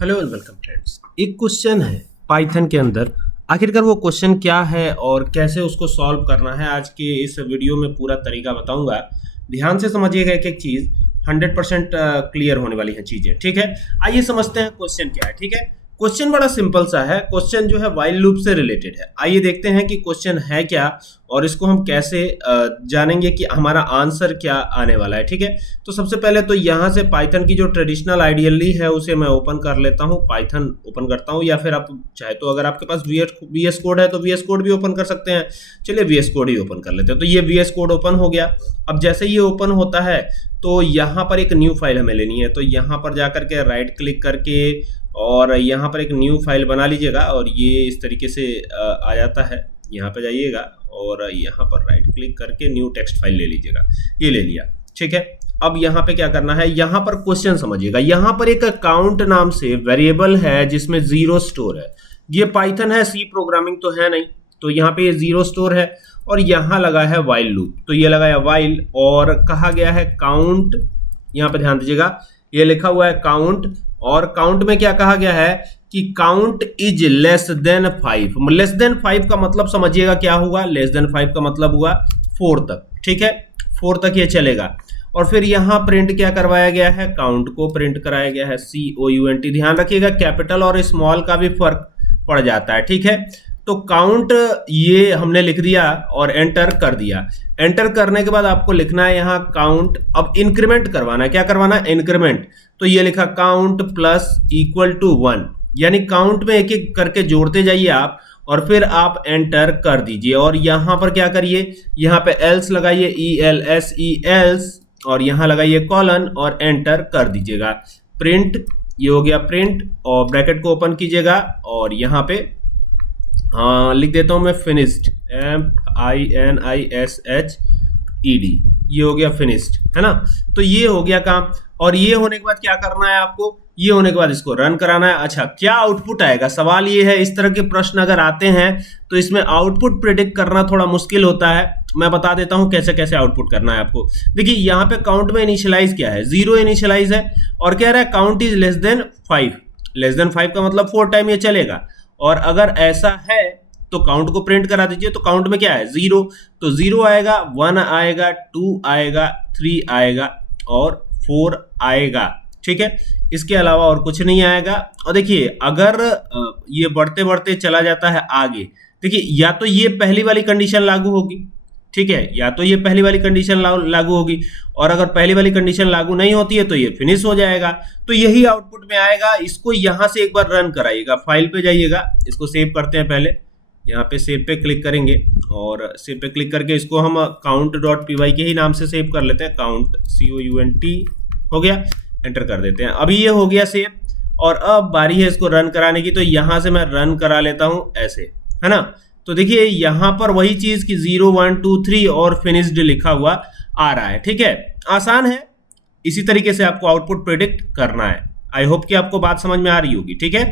Hello and welcome friends. एक question है Python के अंदर। आखिरकार वो क्वेश्चन क्या है और कैसे उसको सॉल्व करना है, आज के इस वीडियो में पूरा तरीका बताऊंगा। ध्यान से समझिएगा, एक एक चीज़ 100% क्लियर होने वाली है चीज़ें। ठीक है, आइए समझते हैं क्वेश्चन क्या है। ठीक है, क्वेश्चन बड़ा सिंपल सा है। क्वेश्चन जो है व्हाइल लूप से रिलेटेड है। आइए देखते हैं कि क्वेश्चन है क्या और इसको हम कैसे जानेंगे कि हमारा आंसर क्या आने वाला है। ठीक है, तो सबसे पहले तो यहाँ से पाइथन की जो ट्रेडिशनल आइडियली है उसे मैं ओपन कर लेता हूँ। पाइथन ओपन करता हूँ, या फिर आप चाहे तो अगर आपके पास VS कोड है तो VS कोड भी ओपन कर सकते हैं। चलिए VS कोड ही ओपन कर लेते हैं। तो ये VS कोड ओपन हो गया। अब जैसे ये ओपन होता है तो यहाँ पर एक न्यू फाइल हमें लेनी है। तो यहाँ पर जाकर के राइट क्लिक करके और यहाँ पर एक न्यू फाइल बना लीजिएगा और ये इस तरीके से आ जाता है। यहाँ पे जाइएगा और यहाँ पर राइट क्लिक करके न्यू टेक्स्ट फाइल ले लीजिएगा। ये ले लिया। ठीक है, अब यहाँ पे क्या करना है, यहाँ पर क्वेश्चन समझिएगा। यहाँ पर एक काउंट नाम से वेरिएबल है जिसमें 0 स्टोर है। ये पाइथन है, सी प्रोग्रामिंग तो है नहीं, तो यहाँ पे ये 0 स्टोर है। और यहाँ लगा है वाइल लूप, तो ये लगाया वाइल और कहा गया है काउंट। यहाँ पे ध्यान दीजिएगा, ये लिखा हुआ है काउंट, और काउंट में क्या कहा गया है कि count is less than 5। Less than 5 का मतलब समझिएगा क्या हुआ। लेस देन 5 का मतलब हुआ 4 तक। ठीक है, 4 तक ये चलेगा। और फिर यहाँ प्रिंट क्या करवाया गया है, काउंट को प्रिंट कराया गया है COUNT। ध्यान रखिएगा, कैपिटल और स्मॉल का भी फर्क पड़ जाता है। ठीक है, तो काउंट ये हमने लिख दिया और एंटर कर दिया। एंटर करने के बाद आपको लिखना है यहाँ काउंट। अब इंक्रीमेंट करवाना है, क्या करवाना है, इंक्रीमेंट। तो ये लिखा काउंट प्लस इक्वल टू 1, यानी काउंट में एक एक करके जोड़ते जाइए आप और फिर आप एंटर कर दीजिए। और यहाँ पर क्या करिए, यहाँ पे एल्स लगाइए, ELSE और यहाँ लगाइए कॉलन और एंटर कर दीजिएगा। प्रिंट, ये हो गया प्रिंट, और ब्रैकेट को ओपन कीजिएगा और यहाँ पे लिख देता हूं मैं फिनिश्ड, FINISHED। ये हो गया फिनिश्ड, है ना। तो ये हो गया काम। और ये होने के बाद क्या करना है आपको, ये होने के बाद इसको रन कराना है। अच्छा, क्या आउटपुट आएगा, सवाल ये है। इस तरह के प्रश्न अगर आते हैं तो इसमें आउटपुट प्रेडिक्ट करना थोड़ा मुश्किल होता है। मैं बता देता हूं कैसे कैसे आउटपुट करना है आपको। देखिए यहाँ पे काउंट में इनिशियलाइज क्या है, 0 इनिशियलाइज है और कह रहा है count is less than 5। Less than 5 का मतलब 4 टाइम ये चलेगा। और अगर ऐसा है तो काउंट को प्रिंट करा दीजिए। तो काउंट में क्या है, 0, तो 0 आएगा, 1 आएगा, 2 आएगा, 3 आएगा और 4 आएगा। ठीक है, इसके अलावा और कुछ नहीं आएगा। और देखिए अगर ये बढ़ते बढ़ते चला जाता है आगे, देखिए या तो ये पहली वाली कंडीशन लागू होगी, ठीक है, या तो ये पहली वाली कंडीशन लागू होगी, और अगर पहली वाली कंडीशन लागू नहीं होती है तो ये फिनिश हो जाएगा। तो यही आउटपुट में आएगा। इसको यहां से एक बार रन कराइएगा, फाइल पे जाइएगा, इसको सेव करते हैं। पहले यहाँ पे सेव पे क्लिक करेंगे और सेव पे क्लिक करके इसको हम count.py के ही नाम से सेव कर लेते हैं। काउंट COUNT हो गया, एंटर कर देते हैं। अभी ये हो गया सेव और अब बारी है इसको रन कराने की। तो यहाँ से मैं रन करा लेता हूँ ऐसे, है ना। तो देखिए यहाँ पर वही चीज कि 0 1 2 3 और फिनिश्ड लिखा हुआ आ रहा है। ठीक है, आसान है। इसी तरीके से आपको आउटपुट प्रेडिक्ट करना है। आई होप कि आपको बात समझ में आ रही होगी। ठीक है।